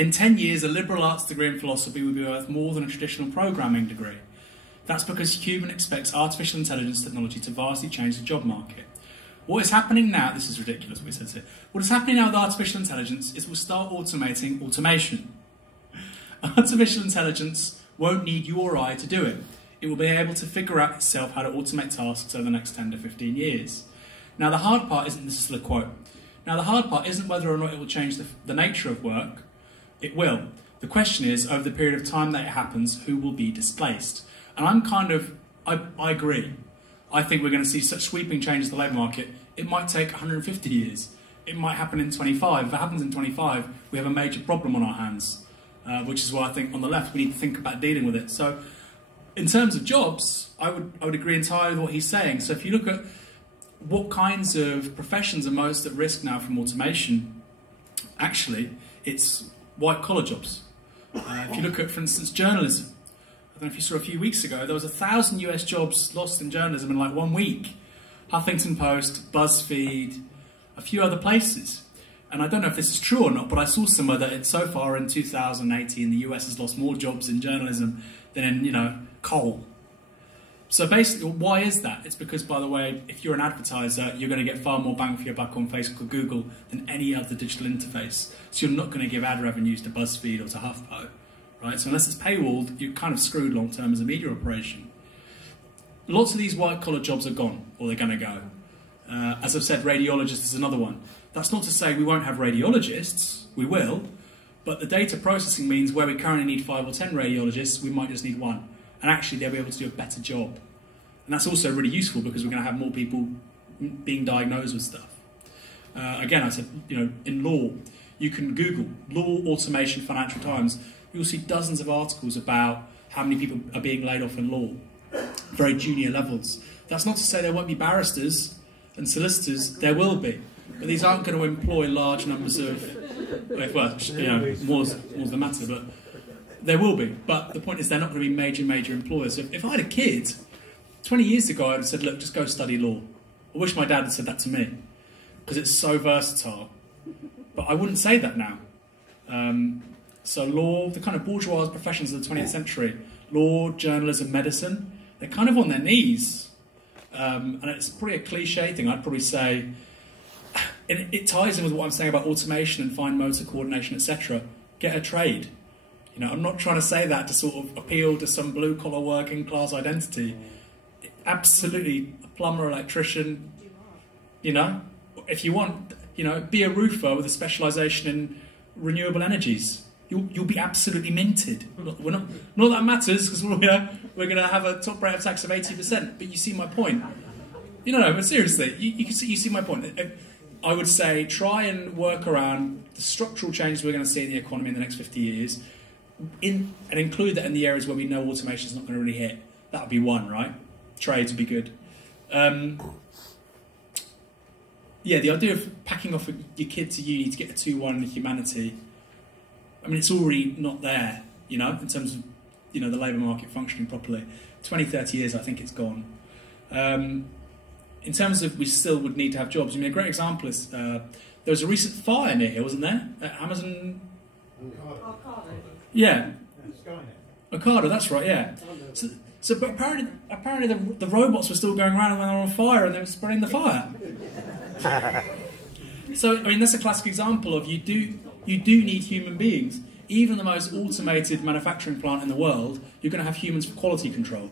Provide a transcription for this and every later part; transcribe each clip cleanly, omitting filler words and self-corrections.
In 10 years, a liberal arts degree in philosophy will be worth more than a traditional programming degree. That's because Cuban expects artificial intelligence technology to vastly change the job market. What is happening now, this is ridiculous what he says here, what is happening now with artificial intelligence is we'll start automating automation. Artificial intelligence won't need you or I to do it. It will be able to figure out itself how to automate tasks over the next 10 to 15 years. Now the hard part isn't, this is the quote, now the hard part isn't whether or not it will change the nature of work. It will. The question is, over the period of time that it happens, who will be displaced? And I agree. I think we're going to see such sweeping changes to the labour market, it might take 150 years. It might happen in 25. If it happens in 25, we have a major problem on our hands, which is why I think on the left we need to think about dealing with it. So in terms of jobs, I would agree entirely with what he's saying. So if you look at what kinds of professions are most at risk now from automation, actually, it's white-collar jobs. If you look at, for instance, journalism, I don't know if you saw a few weeks ago, there was 1,000 US jobs lost in journalism in like 1 week. Huffington Post, BuzzFeed, a few other places. And I don't know if this is true or not, but I saw somewhere that so far in 2018, the US has lost more jobs in journalism than in, you know, coal. So basically, why is that? It's because, by the way, if you're an advertiser, you're going to get far more bang for your buck on Facebook or Google than any other digital interface. So you're not going to give ad revenues to BuzzFeed or to HuffPo, right? So unless it's paywalled, you're kind of screwed long term as a media operation. Lots of these white-collar jobs are gone, or they're going to go. As I've said, radiologist is another one. That's not to say we won't have radiologists, we will, but the data processing means where we currently need 5 or 10 radiologists, we might just need 1. And actually they'll be able to do a better job. And that's also really useful because we're going to have more people being diagnosed with stuff. Again, I said, you know, in law, you can Google law automation Financial Times. You'll see dozens of articles about how many people are being laid off in law, very junior levels. That's not to say there won't be barristers and solicitors, there will be. But these aren't going to employ large numbers of, well, you know, more's the matter, but there will be. But the point is they're not going to be major employers. So if I had a kid, 20 years ago I'd have said, look, just go study law. I wish my dad had said that to me, because it's so versatile. But I wouldn't say that now. So law, the kind of bourgeois professions of the 20th century, law, journalism, medicine, they're kind of on their knees. And it's probably a cliche thing, I'd probably say, and it ties in with what I'm saying about automation and fine motor coordination, etc. Get a trade. You know, I'm not trying to say that to sort of appeal to some blue-collar working class identity. Absolutely, a plumber, electrician, you know, if you want, you know, be a roofer with a specialisation in renewable energies. You'll be absolutely minted. Not that it matters, because we're going to have a top rate of tax of 80%. But you see my point. You know, but seriously, you see my point. I would say try and work around the structural changes we're going to see in the economy in the next 50 years, and include that in the areas where we know automation is not going to really hit. That would be one, right? Trades would be good. Yeah, the idea of packing off your kid to uni to get a 2-1 in humanity, I mean, it's already not there, you know, in terms of, you know, the labour market functioning properly. 20, 30 years, I think it's gone. In terms of we still would need to have jobs, I mean, a great example is there was a recent fire near here, wasn't there? At Amazon. Ocado. Yeah. Ocado, that's right, yeah. But apparently the robots were still going around when they were on fire and they were spreading the fire. So, I mean, that's a classic example of you do need human beings. Even the most automated manufacturing plant in the world, you're going to have humans for quality control.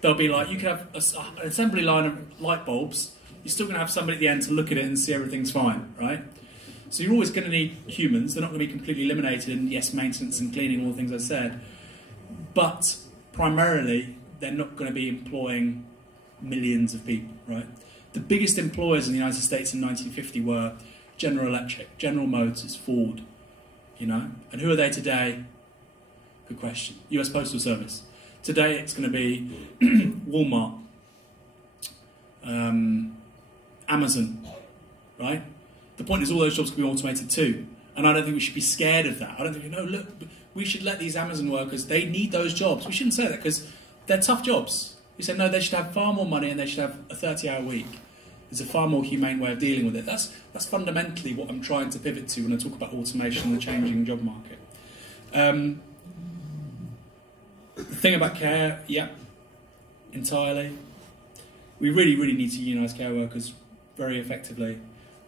They'll be like, you can have an assembly line of light bulbs, you're still going to have somebody at the end to look at it and see everything's fine, right? So you're always going to need humans. They're not going to be completely eliminated in, yes, maintenance and cleaning, all the things I said. But primarily, they're not going to be employing millions of people, right? The biggest employers in the United States in 1950 were General Electric, General Motors, Ford, you know? And who are they today? Good question. US Postal Service. Today it's going to be Walmart, Amazon, right? The point is all those jobs can be automated too. And I don't think we should be scared of that. I don't think, no, look, we should let these Amazon workers, they need those jobs. We shouldn't say that because they're tough jobs. We say, no, they should have far more money and they should have a 30-hour week. There's a far more humane way of dealing with it. That's fundamentally what I'm trying to pivot to when I talk about automation and the changing job market. The thing about care, yeah, entirely. We really, really need to unionise care workers very effectively.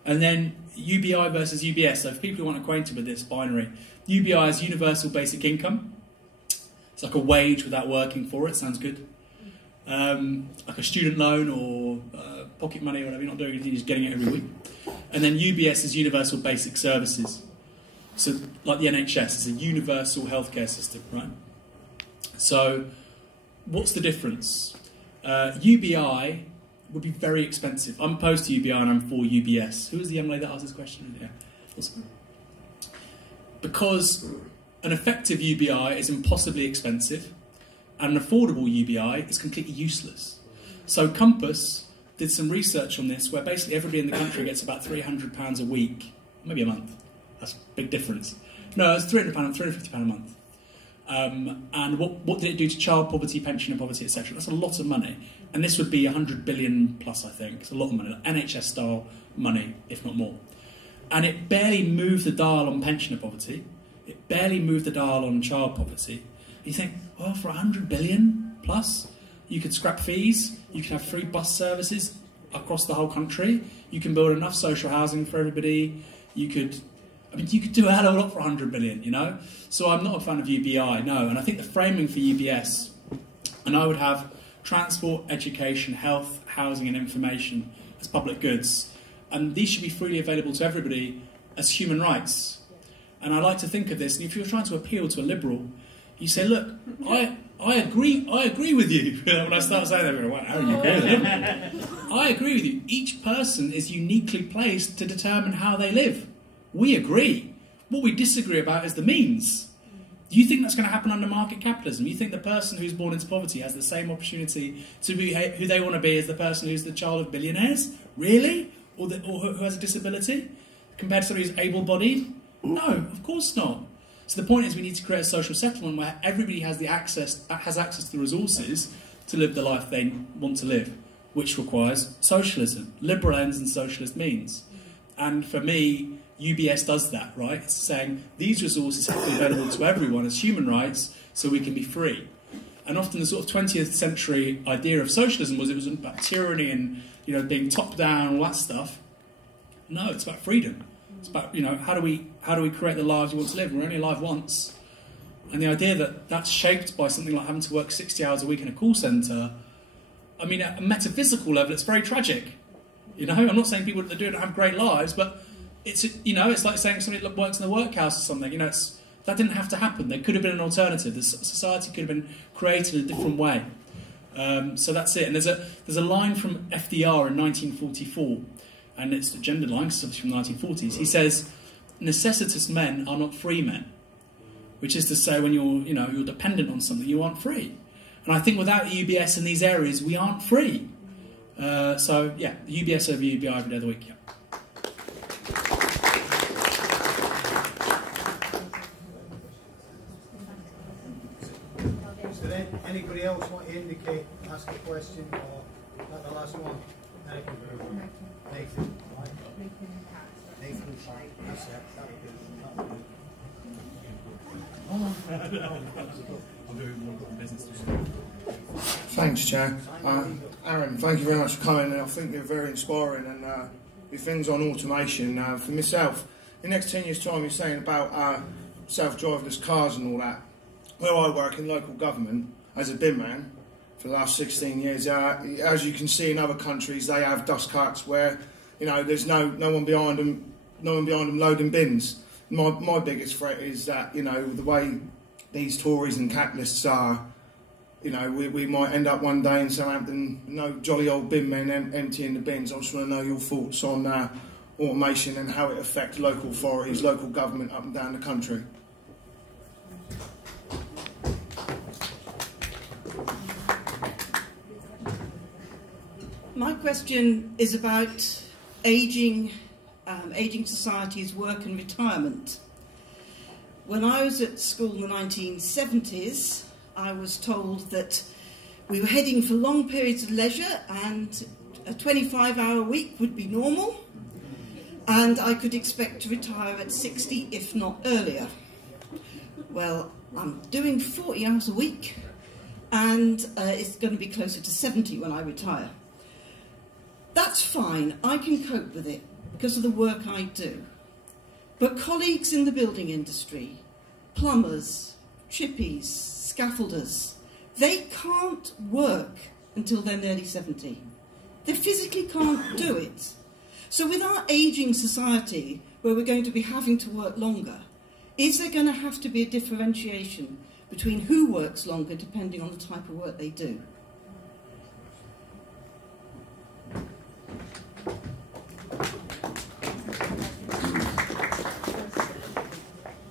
And then UBI versus UBS. So for people who aren't acquainted with this binary, UBI is universal basic income. It's like a wage without working for it. Sounds good. Like a student loan or pocket money or whatever. You're not doing anything, you're just getting it every week. And then UBS is universal basic services. So like the NHS, it's a universal healthcare system, right? So what's the difference? UBI would be very expensive. I'm opposed to UBI and I'm for UBS. Who was the young lady that asked this question? Yeah. Awesome. Because an effective UBI is impossibly expensive and an affordable UBI is completely useless. So Compass did some research on this where basically everybody in the country gets about £300 a week, maybe a month. That's a big difference. No, it's £300, £350 a month. And what did it do to child poverty, pension and poverty, etc.? That's a lot of money. And this would be 100 billion plus, I think. It's a lot of money, NHS-style money, if not more. And it barely moved the dial on pensioner poverty. It barely moved the dial on child poverty. You think, well, for 100 billion plus, you could scrap fees, you could have free bus services across the whole country, you can build enough social housing for everybody, you could do a hell of a lot for 100 billion, you know? So I'm not a fan of UBI, no. And I think the framing for UBS, and I would have transport, education, health, housing and information as public goods. And these should be freely available to everybody as human rights. And I like to think of this, and if you're trying to appeal to a liberal, you say, look, I agree with you. When I start saying that, I'm like, how do you agree with him? I agree with you. Each person is uniquely placed to determine how they live. We agree. What we disagree about is the means. Do you think that's going to happen under market capitalism? You think the person who's born into poverty has the same opportunity to be who they want to be as the person who's the child of billionaires? Really? Or who has a disability? Compared to somebody who's able-bodied? No, of course not. So the point is we need to create a social settlement where everybody has access to the resources to live the life they want to live, which requires socialism, liberal ends and socialist means. And for me, UBS does that, right? It's saying these resources have to be available to everyone as human rights so we can be free. And often the sort of 20th century idea of socialism was it was about tyranny and being top down and all that stuff. No, it's about freedom. It's about how do we create the lives we want to live? We're only alive once. And the idea that that's shaped by something like having to work 60 hours a week in a call centre, I mean, at a metaphysical level, it's very tragic. I'm not saying people that do it don't have great lives, but it's like saying somebody that works in the workhouse or something. That didn't have to happen. There could have been an alternative. The society could have been created in a different way. So that's it. And there's a line from FDR in 1944, and it's the gender line, because it's from the 1940s. He says, "Necessitous men are not free men," which is to say, when you're dependent on something, you aren't free. And I think without UBS in these areas, we aren't free. So yeah, UBS over UBI every day of the week. Yeah. Anybody else want to indicate, ask a question, or not the last one? Nathan. Nathan. Nathan. That's it. Thanks, Chair. Aaron, thank you very much for coming. I think you're very inspiring, and your things on automation. For myself, in the next 10 years' time, you're saying about self-driverless cars and all that. Where I work in local government, as a bin man for the last 16 years, as you can see in other countries, they have dust carts where there's no one behind them loading bins. My biggest threat is that the way these Tories and capitalists are, we might end up one day in Southampton, no jolly old bin men emptying the bins. I just want to know your thoughts on automation and how it affects local authorities, local government up and down the country. My question is about ageing society's work and retirement. When I was at school in the 1970s, I was told that we were heading for long periods of leisure and a 25-hour week would be normal, and I could expect to retire at 60, if not earlier. well, I'm doing 40 hours a week, and it's going to be closer to 70 when I retire. That's fine, I can cope with it because of the work I do. But colleagues in the building industry, plumbers, chippies, scaffolders, they can't work until they're nearly 70. They physically can't do it. So with our ageing society, where we're going to be having to work longer, is there going to have to be a differentiation between who works longer depending on the type of work they do?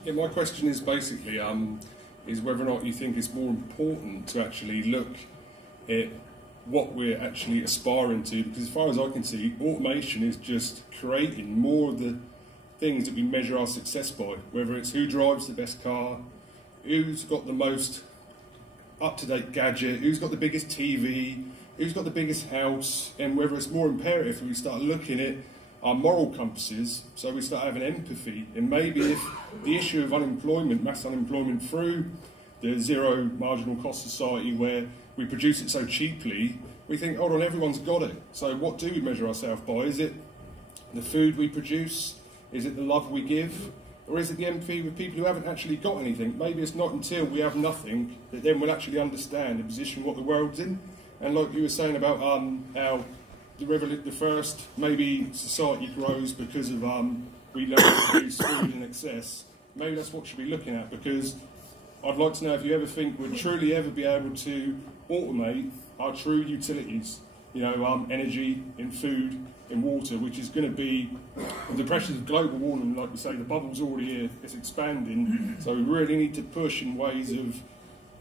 Yeah, my question is basically is whether or not you think it's more important to actually look at what we're actually aspiring to, because as far as I can see, automation is just creating more of the things that we measure our success by, whether it's who drives the best car, who's got the most up-to-date gadget, who's got the biggest TV, who's got the biggest house, and whether it's more imperative that we start looking at our moral compasses, so we start having empathy. And maybe if the issue of unemployment, mass unemployment through the zero marginal cost society where we produce it so cheaply, we think, hold on, everyone's got it. So what do we measure ourselves by? Is it the food we produce? Is it the love we give? Or is it the empathy with people who haven't actually got anything? Maybe it's not until we have nothing that then we'll actually understand the position what the world's in. And like you were saying about how the first maybe society grows because of we learn to produce food in excess. Maybe that's what we should be looking at, because I'd like to know if you ever think we'll truly ever be able to automate our true utilities, you know, energy, in food, in water, which is going to be the pressures of global warming. Like we say, the bubble's already here, it's expanding, so we really need to push in ways of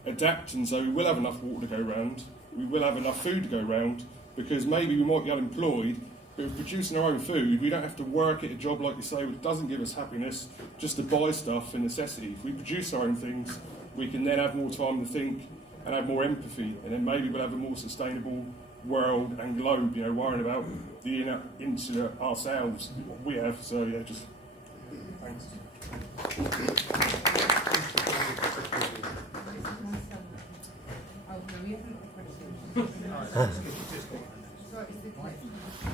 adapting so we will have enough water to go round, we will have enough food to go round, because maybe we might be unemployed, but with producing our own food, we don't have to work at a job, like you say, which doesn't give us happiness, just to buy stuff for necessity. If we produce our own things, we can then have more time to think and have more empathy, and then maybe we'll have a more sustainable world and globe, you know, worrying about the inner into ourselves, what we have. So yeah, just thanks.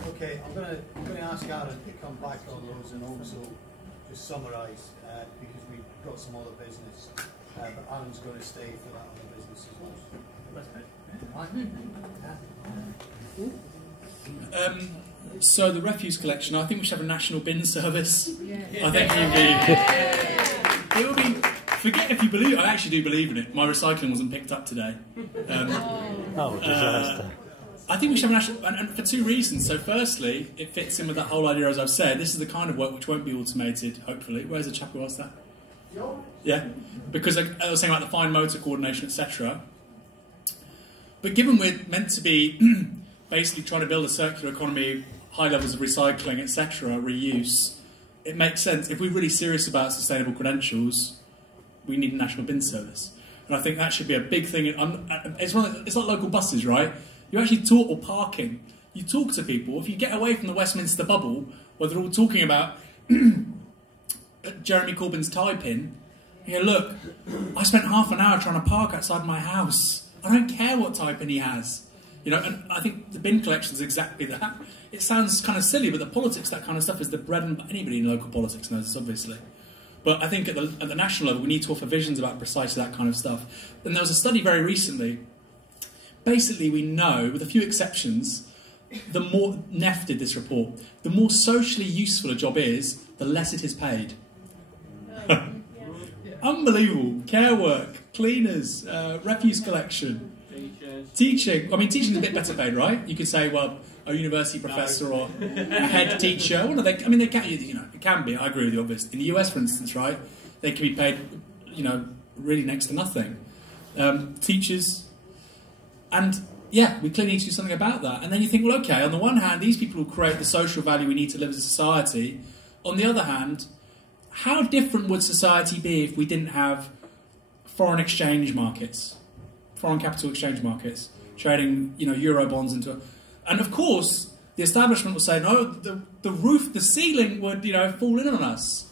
Okay, I'm going to ask Aaron to come back on those and also just summarise because we've got some other business, but Aaron's going to stay for that other business as well. So the refuse collection, I think we should have a national bin service. I think it would be. Forget if you believe. I actually do believe in it. My recycling wasn't picked up today. Disaster. I think we should have a national, and for two reasons. So firstly, it fits in with that whole idea, as I've said. This is the kind of work which won't be automated, hopefully. Where's the chap who asked that? Yeah, because I was saying about the fine motor coordination, etc. But given we're meant to be basically trying to build a circular economy, high levels of recycling, etc., reuse, it makes sense. If we're really serious about sustainable credentials, we need a national bin service. And I think that should be a big thing. It's like local buses, right? You actually talk, or parking. You talk to people. If you get away from the Westminster bubble, where they're all talking about Jeremy Corbyn's tie pin, you go, look, I spent half an hour trying to park outside my house. I don't care what tie pin he has. You know, and I think the bin collection is exactly that. It sounds kind of silly, but the politics, that kind of stuff, is the bread and anybody in local politics knows this, obviously. But I think at the national level, we need to offer visions about precisely that kind of stuff. And there was a study very recently. Basically, we know, with a few exceptions, the more, NEF did this report, the more socially useful a job is, the less it is paid. Unbelievable. Care work, cleaners, refuse collection, teaching. I mean, teaching is a bit better paid, right? You could say, well, a university professor or a head teacher. What are they? I mean, they can. You know, it can be. I agree with you. Obviously, in the US, for instance, right, they can be paid, you know, really next to nothing. Teachers. And yeah, we clearly need to do something about that. And then you think, well, okay, on the one hand, these people will create the social value we need to live as a society. On the other hand, how different would society be if we didn't have foreign exchange markets, foreign capital exchange markets, trading, you know, euro bonds into? And of course, the establishment will say, no, the roof, the ceiling would, you know, fall in on us.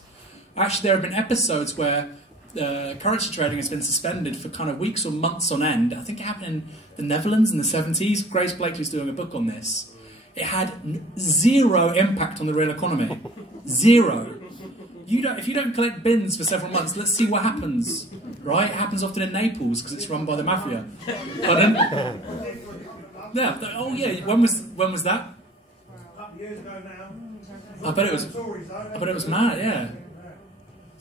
Actually, there have been episodes where currency trading has been suspended for kind of weeks or months on end. I think it happened in the Netherlands in the 70s. Grace Blakely's doing a book on this. It had zero impact on the real economy. Zero. If you don't collect bins for several months, let's see what happens. Right? It happens often in Naples because it's run by the mafia. Pardon? Yeah. Oh yeah. When was that? Years ago now. I bet it was mad. Yeah.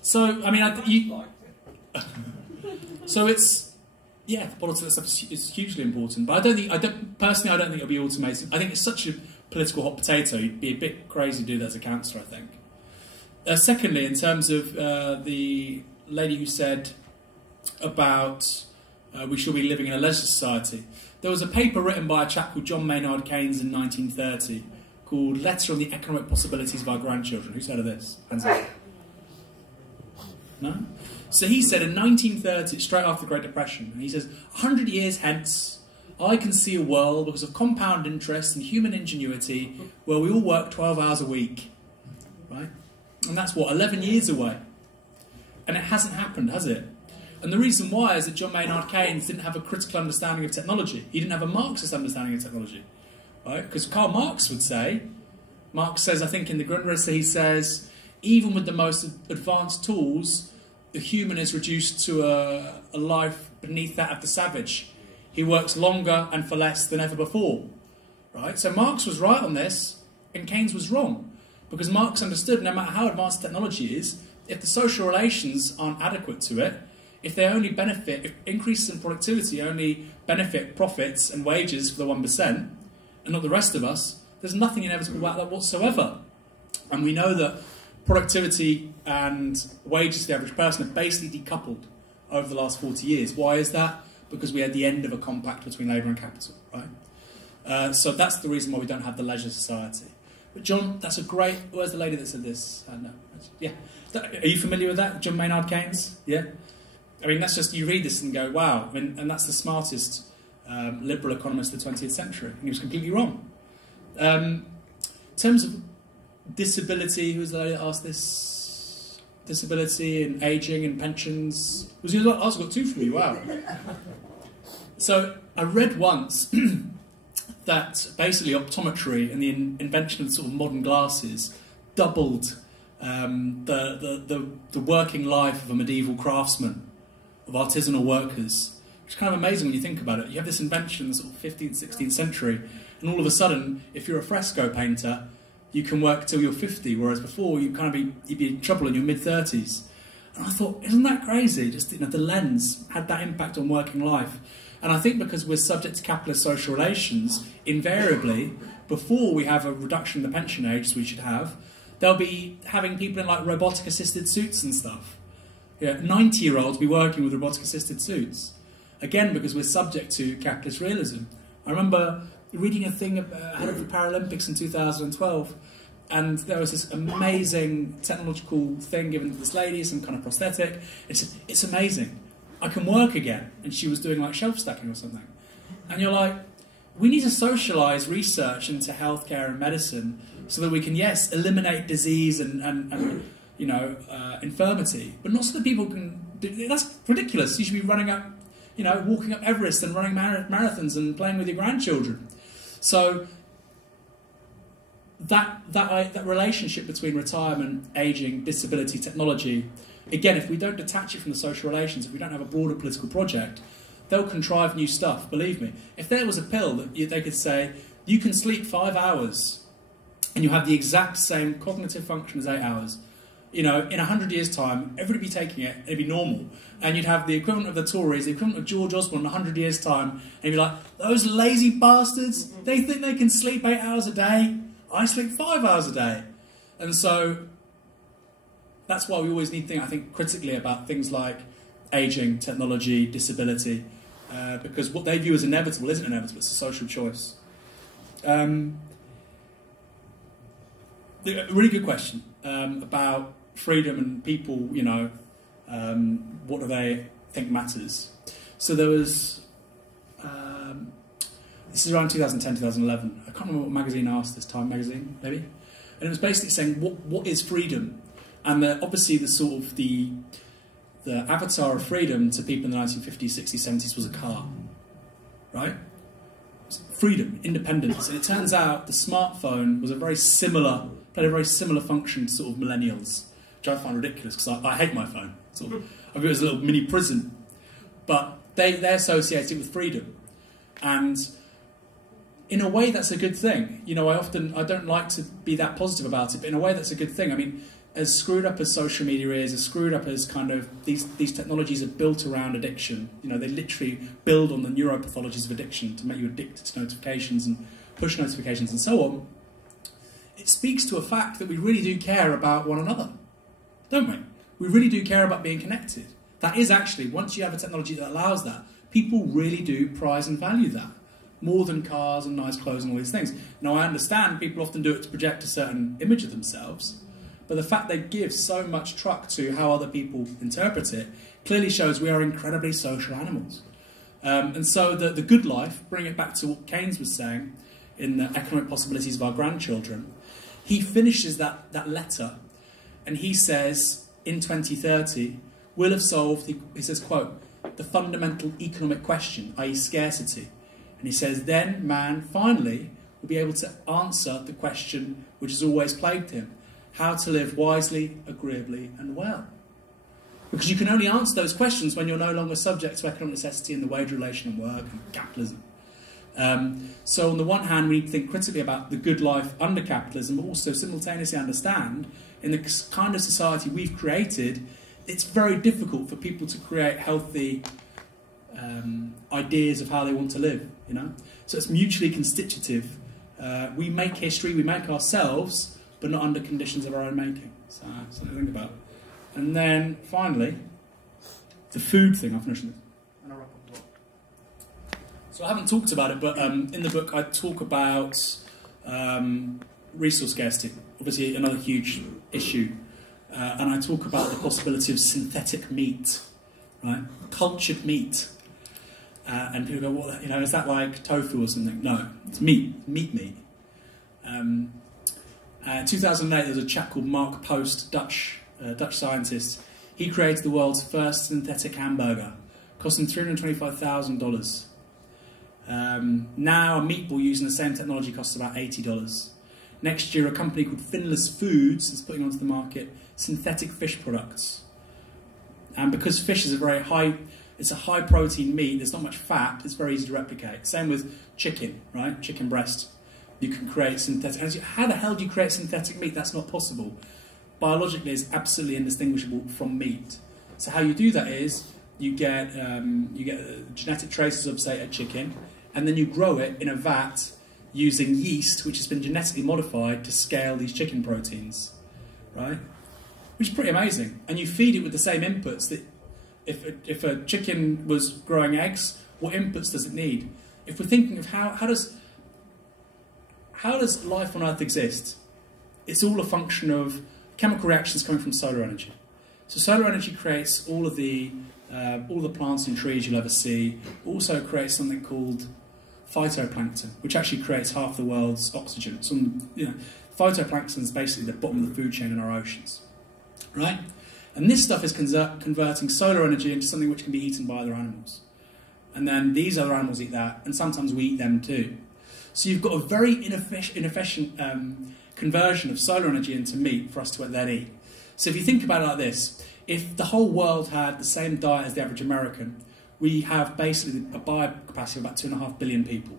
So I mean, so it's the politics stuff is hugely important. But I don't personally think it'll be automated. I think it's such a political hot potato. You'd be a bit crazy to do that as a councillor, I think. Secondly, in terms of the lady who said about we should be living in a leisure society, there was a paper written by a chap called John Maynard Keynes in 1930 called Letter on the Economic Possibilities of Our Grandchildren. Who's heard of this? Hands up. No? So he said in 1930, straight after the Great Depression, and he says, 100 years hence, I can see a world because of compound interest and human ingenuity where we all work 12 hours a week. Right? And that's what, 11 years away. And it hasn't happened, has it? And the reason why is that John Maynard Keynes didn't have a critical understanding of technology. He didn't have a Marxist understanding of technology. Right? Because Karl Marx would say, Marx says, I think in the Grundrisse, he says, even with the most advanced tools, the human is reduced to a life beneath that of the savage. He works longer and for less than ever before. Right? So Marx was right on this, and Keynes was wrong. Because Marx understood no matter how advanced technology is, if the social relations aren't adequate to it, if increases in productivity only benefit profits and wages for the 1%, and not the rest of us, there's nothing inevitable about that whatsoever. And we know that productivity and wages for the average person have basically decoupled over the last 40 years. Why is that? Because we had the end of a compact between labour and capital, right? So that's the reason why we don't have the leisure society. But John, that's a great... Where's the lady that said this? No. Yeah. Are you familiar with that? John Maynard Keynes? Yeah? I mean, that's just... You read this and go, wow. I mean, and that's the smartest liberal economist of the 20th century. And he was completely wrong. In terms of disability, who was the lady that asked this? Disability and ageing and pensions. I also got two from you, wow. So I read once that basically optometry and the invention of sort of modern glasses doubled the working life of a medieval craftsman, of artisanal workers. Which is kind of amazing when you think about it. You have this invention in the sort of 15th, 16th century, and all of a sudden, if you're a fresco painter, you can work till you're 50, whereas before you'd be in trouble in your mid-30s. And I thought, isn't that crazy? Just the lens had that impact on working life. And I think because we're subject to capitalist social relations, invariably, before we have a reduction in the pension age, as we should have, they'll be having people in like robotic-assisted suits and stuff. 90-year-olds be working with robotic-assisted suits. Again, because we're subject to capitalist realism. I remember reading a thing ahead of the Paralympics in 2012, and there was this amazing technological thing given to this lady, some kind of prosthetic. It's amazing. I can work again. And she was doing like shelf stacking or something. And you're like, we need to socialise research into healthcare and medicine so that we can, yes, eliminate disease and infirmity, but not so that people can... That's ridiculous. You should be running up, walking up Everest and running marathons and playing with your grandchildren. So that relationship between retirement, ageing, disability, technology, again, if we don't detach it from the social relations, if we don't have a broader political project, they'll contrive new stuff, believe me. If there was a pill that they could say, you can sleep 5 hours and you have the exact same cognitive function as 8 hours, in 100 years' time, everybody would be taking it, it'd be normal. And you'd have the equivalent of the Tories, the equivalent of George Osborne in 100 years' time, and you'd be like, those lazy bastards, they think they can sleep 8 hours a day. I sleep 5 hours a day. And so that's why we always need to think, I think, critically about things like ageing, technology, disability, because what they view as inevitable isn't inevitable, it's a social choice. A really good question about freedom and people, what do they think matters? So there was, this is around 2010, 2011. I can't remember what magazine asked this, Time magazine, maybe? And it was basically saying, what is freedom? And obviously the the avatar of freedom to people in the 1950s, 60s, 70s was a car, right? Freedom, independence, and it turns out the smartphone was played a very similar function to sort of millennials, which I find ridiculous because I hate my phone. Sort of, I view it as a little mini prison, but they associate it with freedom, and in a way that's a good thing. You know, I don't like to be that positive about it, but in a way that's a good thing. I mean, as screwed up as social media is, as screwed up as kind of these technologies are built around addiction, you know, they literally build on the neuropathologies of addiction to make you addicted to notifications and push notifications and so on. It speaks to a fact that we really do care about one another, don't we? We really do care about being connected. That is actually, once you have a technology that allows that, people really do prize and value that, more than cars and nice clothes and all these things. Now, I understand people often do it to project a certain image of themselves, but the fact they give so much truck to how other people interpret it clearly shows we are incredibly social animals. And so the good life, bring it back to what Keynes was saying in the Economic Possibilities of Our Grandchildren, he finishes that letter and he says, in 2030, we'll have solved, he says, quote, the fundamental economic question, i.e. scarcity. And he says, then man finally will be able to answer the question which has always plagued him, how to live wisely, agreeably and well. Because you can only answer those questions when you're no longer subject to economic necessity and the wage relation and work and capitalism. So on the one hand, we need to think critically about the good life under capitalism, but also simultaneously understand in the kind of society we've created, it's very difficult for people to create healthy ideas of how they want to live, you know? So it's mutually constitutive. We make history, we make ourselves, but not under conditions of our own making. So something to think about. And then finally, the food thing. I'll finish this. And I'll wrap up as well. So I haven't talked about it, but in the book I talk about resource scarcity, obviously another huge issue. And I talk about the possibility of synthetic meat, right? Cultured meat. And people go, well, you know, is that like tofu or something? No, it's meat. In 2008, there was a chap called Mark Post, Dutch scientist. He created the world's first synthetic hamburger, costing $325,000. Now, a meatball using the same technology costs about $80. Next year, a company called Finless Foods is putting onto the market synthetic fish products. And because fish is it's a high protein meat, there's not much fat, it's very easy to replicate. Same with chicken, right? Chicken breast. You can create synthetic. How the hell do you create synthetic meat? That's not possible. Biologically, it's absolutely indistinguishable from meat. So how you do that is you get genetic traces of, say, a chicken, and then you grow it in a vat using yeast, which has been genetically modified to scale these chicken proteins, right? Which is pretty amazing. And you feed it with the same inputs that if a chicken was growing eggs, what inputs does it need? If we're thinking of how does life on Earth exist? It's all a function of chemical reactions coming from solar energy. So solar energy creates all the plants and trees you'll ever see. Also creates something called phytoplankton, which actually creates half the world's oxygen. Phytoplankton is basically the bottom of the food chain in our oceans, right? And this stuff is converting solar energy into something which can be eaten by other animals. And then these other animals eat that, and sometimes we eat them too. So you've got a very inefficient conversion of solar energy into meat for us to then eat. So if you think about it like this, if the whole world had the same diet as the average American, we have basically a biocapacity of about 2.5 billion people.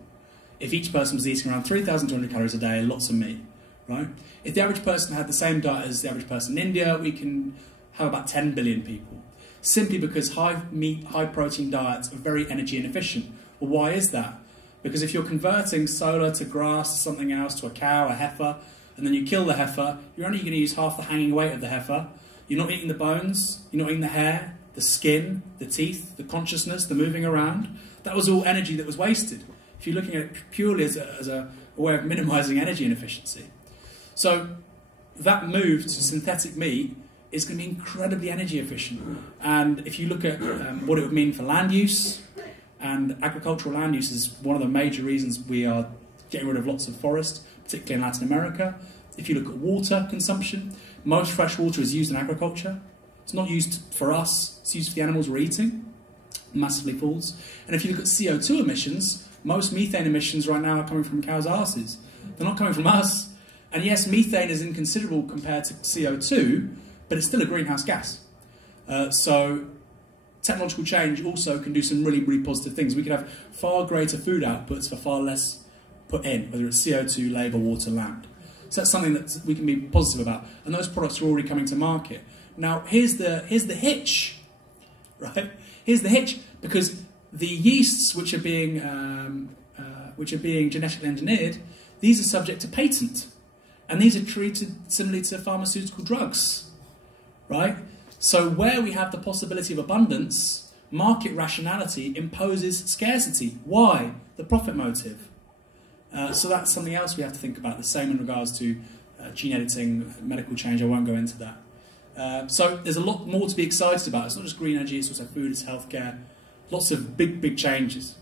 If each person was eating around 3,200 calories a day, lots of meat, right? If the average person had the same diet as the average person in India, we can have about 10 billion people. Simply because high meat, high protein diets are very energy inefficient. Well, why is that? Because if you're converting solar to grass, to something else, to a cow, a heifer, and then you kill the heifer, you're only going to use half the hanging weight of the heifer. You're not eating the bones, you're not eating the hair, the skin, the teeth, the consciousness, the moving around. That was all energy that was wasted. If you're looking at it purely as a way of minimising energy inefficiency. So that move to synthetic meat is going to be incredibly energy efficient. And if you look at what it would mean for land use, and agricultural land use is one of the major reasons we are getting rid of lots of forest, particularly in Latin America. If you look at water consumption, most fresh water is used in agriculture. It's not used for us, it's used for the animals we're eating. Massively falls. And if you look at CO2 emissions, most methane emissions right now are coming from cows' arses. They're not coming from us. And yes, methane is inconsiderable compared to CO2, but it's still a greenhouse gas. So technological change also can do some really, really positive things. We could have far greater food outputs for far less put in, whether it's CO2, labour, water, land. So that's something that we can be positive about. And those products are already coming to market. Now, here's the hitch, right? Here's the hitch, because the yeasts which are being genetically engineered, these are subject to patent. And these are treated similarly to pharmaceutical drugs, right? So where we have the possibility of abundance, market rationality imposes scarcity. Why? The profit motive. So that's something else we have to think about. The same in regards to gene editing, medical change. I won't go into that. So there's a lot more to be excited about. It's not just green energy, it's also food, it's healthcare. Lots of big, big changes.